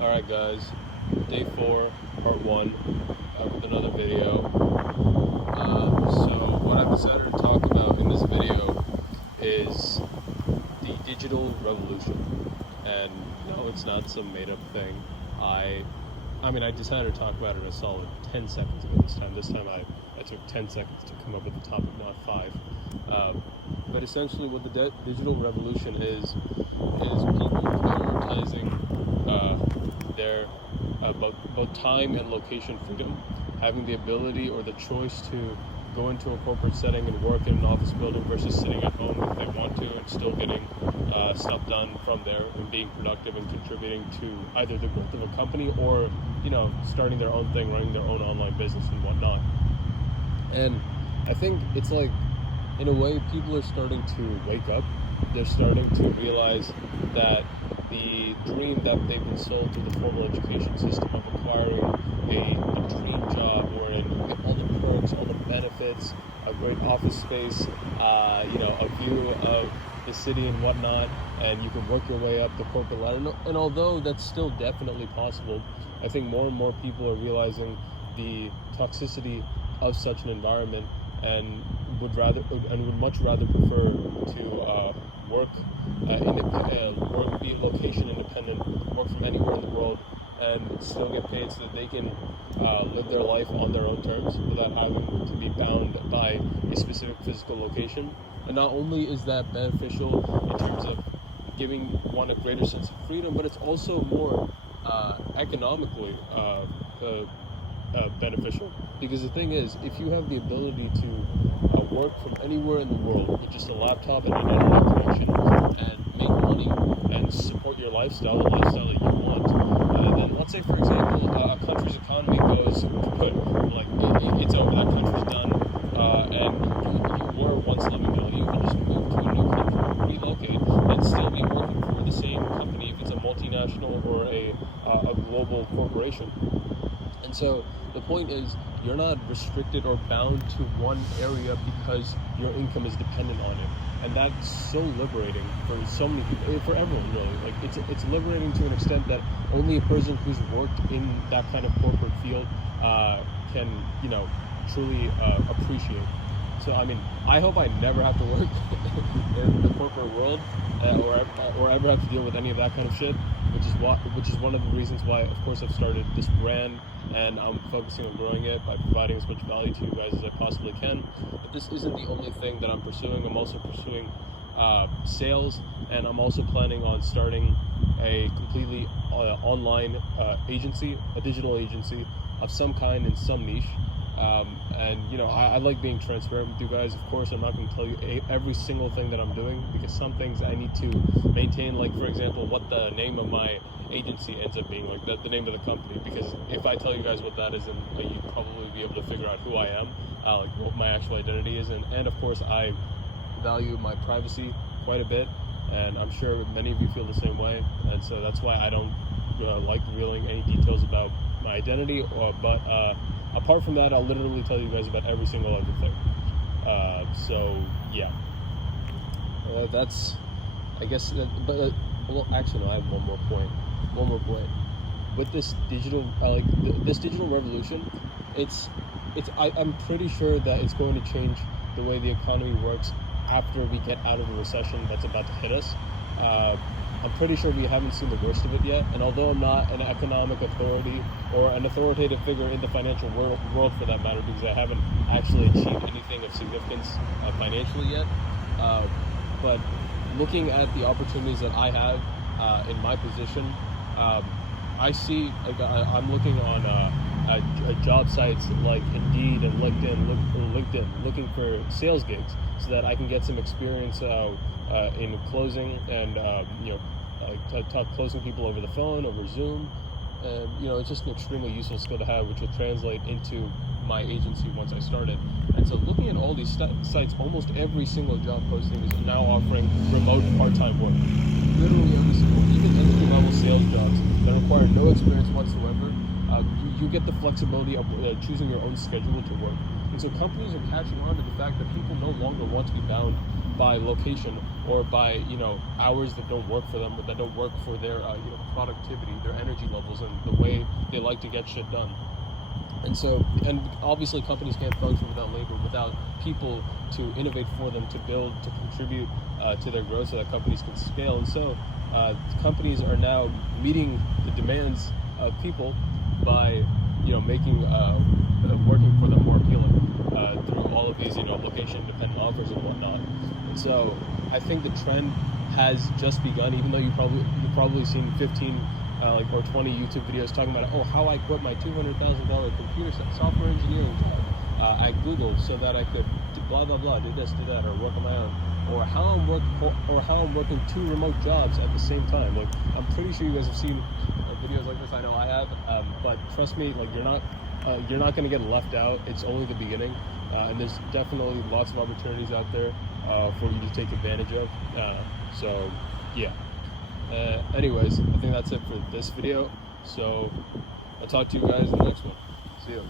Alright guys, day 4, part 1, with another video. So what I've decided to talk about in this video is the digital revolution. And no, it's not some made up thing. I decided to talk about it in a solid 10 seconds ago this time. This time I took 10 seconds to come up with the topic, not 5. But essentially what the digital revolution is people prioritizing their both time and location freedom, having the ability or the choice to go into a corporate setting and work in an office building versus sitting at home if they want to and still getting stuff done from there and being productive and contributing to either the growth of a company or, starting their own thing, running their own online business and whatnot. And I think it's like, in a way, people are starting to wake up. They're starting to realize that the dream that they've been sold through the formal education system of acquiring a dream job wherein you get all the perks, all the benefits, a great office space, a view of the city and whatnot, and you can work your way up the corporate ladder. And although that's still definitely possible, I think more and more people are realizing the toxicity of such an environment and would much rather prefer to work be location independent, work from anywhere in the world, and still get paid so that they can live their life on their own terms without having to be bound by a specific physical location. And not only is that beneficial in terms of giving one a greater sense of freedom, but it's also more economically beneficial, because the thing is, if you have the ability to work from anywhere in the world with just a laptop and an internet connection and make money and support your lifestyle, the lifestyle that you want, then let's say, for example, a country's economy goes kaput, like it's over, that country's done, and you were once living there, you can just move to a new country, relocate, and still be working for the same company if it's a multinational or a global corporation. And so the point is, you're not restricted or bound to one area because your income is dependent on it. And that's so liberating for so many people, for everyone really. Like it's liberating to an extent that only a person who's worked in that kind of corporate field can, truly appreciate. So I hope I never have to work in the corporate world or ever have to deal with any of that kind of shit, which is one of the reasons why, of course, I've started this brand, and I'm focusing on growing it by providing as much value to you guys as I possibly can. But this isn't the only thing that I'm pursuing. I'm also pursuing sales, and I'm also planning on starting a completely online agency, a digital agency of some kind in some niche. I like being transparent with you guys. Of course, I'm not going to tell you every single thing that I'm doing, because some things I need to maintain, like, for example, what the name of my agency ends up being, like the name of the company, because if I tell you guys what that is, then you'd probably be able to figure out who I am, like what my actual identity is, and of course, I value my privacy quite a bit, and I'm sure many of you feel the same way, and so that's why I don't like revealing any details about my identity, but apart from that, I'll literally tell you guys about every single other thing. So yeah, that's, I guess. Actually, no. I have one more point. With this digital, this digital revolution, I'm pretty sure that it's going to change the way the economy works after we get out of the recession that's about to hit us. I'm pretty sure we haven't seen the worst of it yet, and although I'm not an economic authority or an authoritative figure in the financial world for that matter, because I haven't actually achieved anything of significance financially yet, but looking at the opportunities that I have in my position, I see, I'm looking on job sites like Indeed and LinkedIn, looking for sales gigs so that I can get some experience in closing and closing people over the phone, over Zoom, and it's just an extremely useful skill to have, which will translate into my agency once I start it. And so, looking at all these sites, almost every single job posting is now offering remote part-time work. Literally every single, even entry-level sales jobs that require no experience whatsoever. You get the flexibility of choosing your own schedule to work. And so companies are catching on to the fact that people no longer want to be bound by location or by, you know, hours that don't work for them or that don't work for their you know, productivity, their energy levels, and the way they like to get shit done. And so, and obviously companies can't function without labor, without people to innovate for them, to build, to contribute to their growth so that companies can scale. And so companies are now meeting the demands of people by, you know, making working for them more appealing through all of these, you know, location-dependent offers and whatnot. And so I think the trend has just begun, even though you've probably seen 15 or 20 YouTube videos talking about, oh, how I quit my $200,000 computer software engineering job at Google so that I could blah blah blah, do this, do that, or work on my own, or how I'm working 2 remote jobs at the same time. Like, I'm pretty sure you guys have seen videos like this. I know I have, but trust me, like, you're not going to get left out. It's only the beginning, and there's definitely lots of opportunities out there for you to take advantage of. So yeah. Anyways, I think that's it for this video. So I'll talk to you guys in the next one. See you.